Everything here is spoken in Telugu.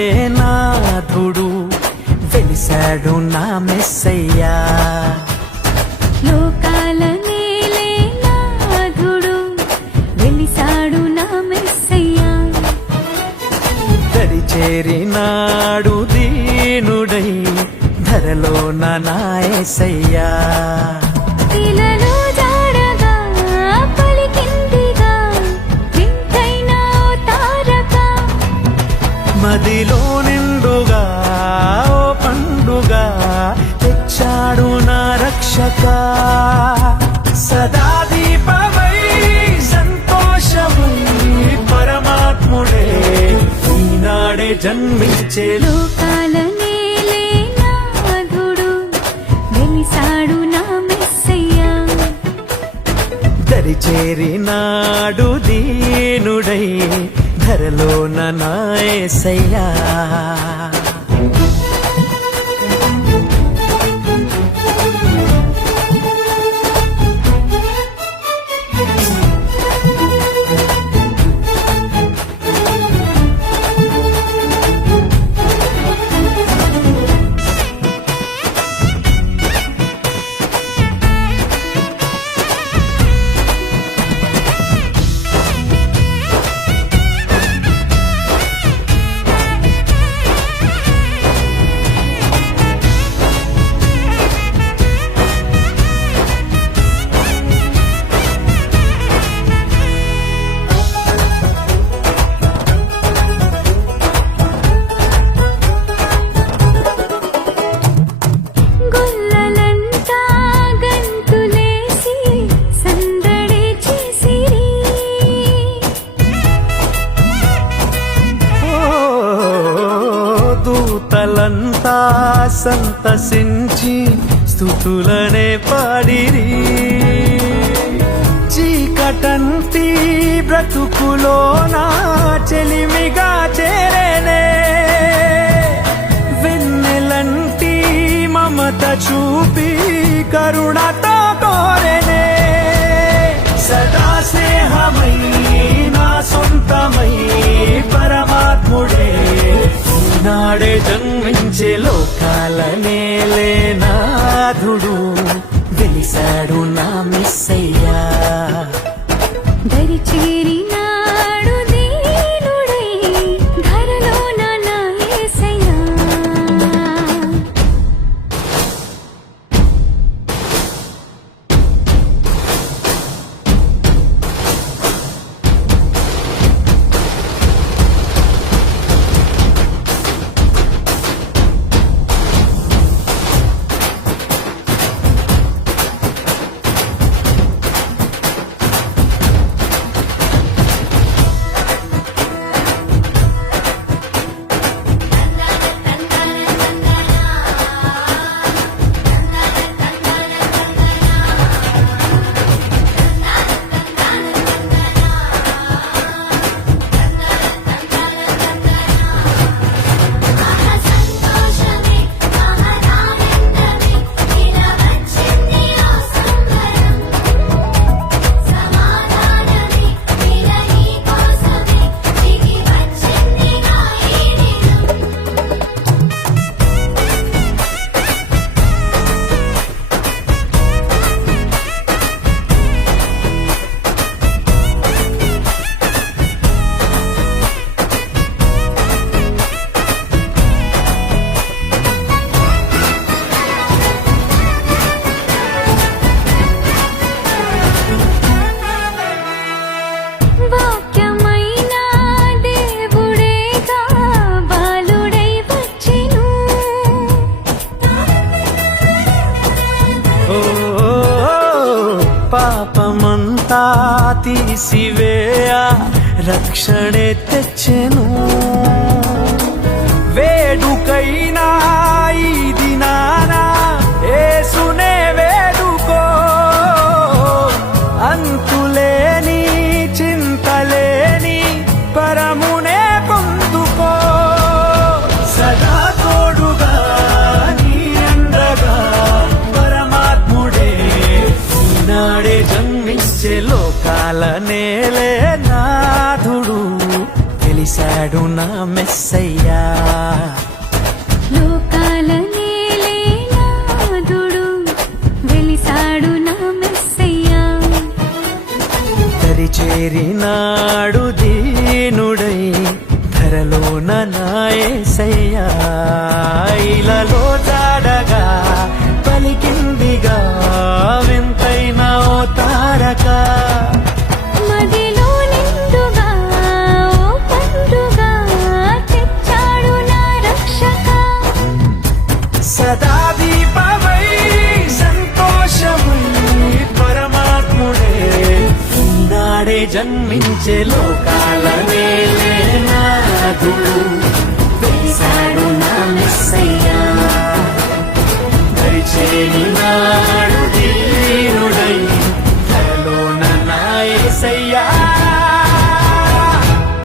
నేలే నాథుడు వెలిశాడు నా మెస్సయ్యా. లోకాల నేలే నాథుడు వెలిశాడు నా మెస్సయ్యా. దరి చేరినాడు దీనుడై ధరలో నా యేసయ్యా. ఇలలో జాడగా పలికిందిగా వింతైన ఓ తారక. మదిలో నిండుగా ఓ పండుగా తెచ్చాడు నా రక్షక. సదా దీపమై సంతోషమై పరమాత్ముడే ఈనాడే జన్మించే. లోకాల నేలే నాథుడు వెలిశాడు నా మెస్సయ్యా. దరి చేరినాడు దీనుడై ధరలో నా యేసయ్యా. గొల్లలంతా గంతులేసి సందడి చేసిరి. ఓ దూతలంతా సంతసించి స్తుతులనే పాడిరి. చీకటంటి బ్రతుకులోన చెలిమిగా చేరేనే. వెన్నెలంటి మమత చూపి కరుణతో కోరెనే. సదా స్నేహమై నా సొంతమై పరమాత్ముడే ఈనాడే జన్మించే. లోకాల నేలే నాథుడు వెలిశాడు నా మెస్సయ్యా. దరి చేరినాడు దీనుడై ధరలో నా యేసయ్యా. వాక్యమైన దేవుడేగా బాలుడై వచ్చెను. ఓ పాపమంతా తీసివేయ రక్షణే తెచ్చెను. వేడుకైనా ఈ దినాన యేసునే వేడుకో. అంతులేని చింతలేని పరమునే పొందుకో. సదా తోడుగా నీ అండగా పరమాత్ముడే ఈనాడే జన్మించే. లోకాల నేలే నాథుడు వెలిశాడు నా మెస్సయ్యా. చేరినాడు దీనుడై ధరలోన నాయసయ్యా ఇలలో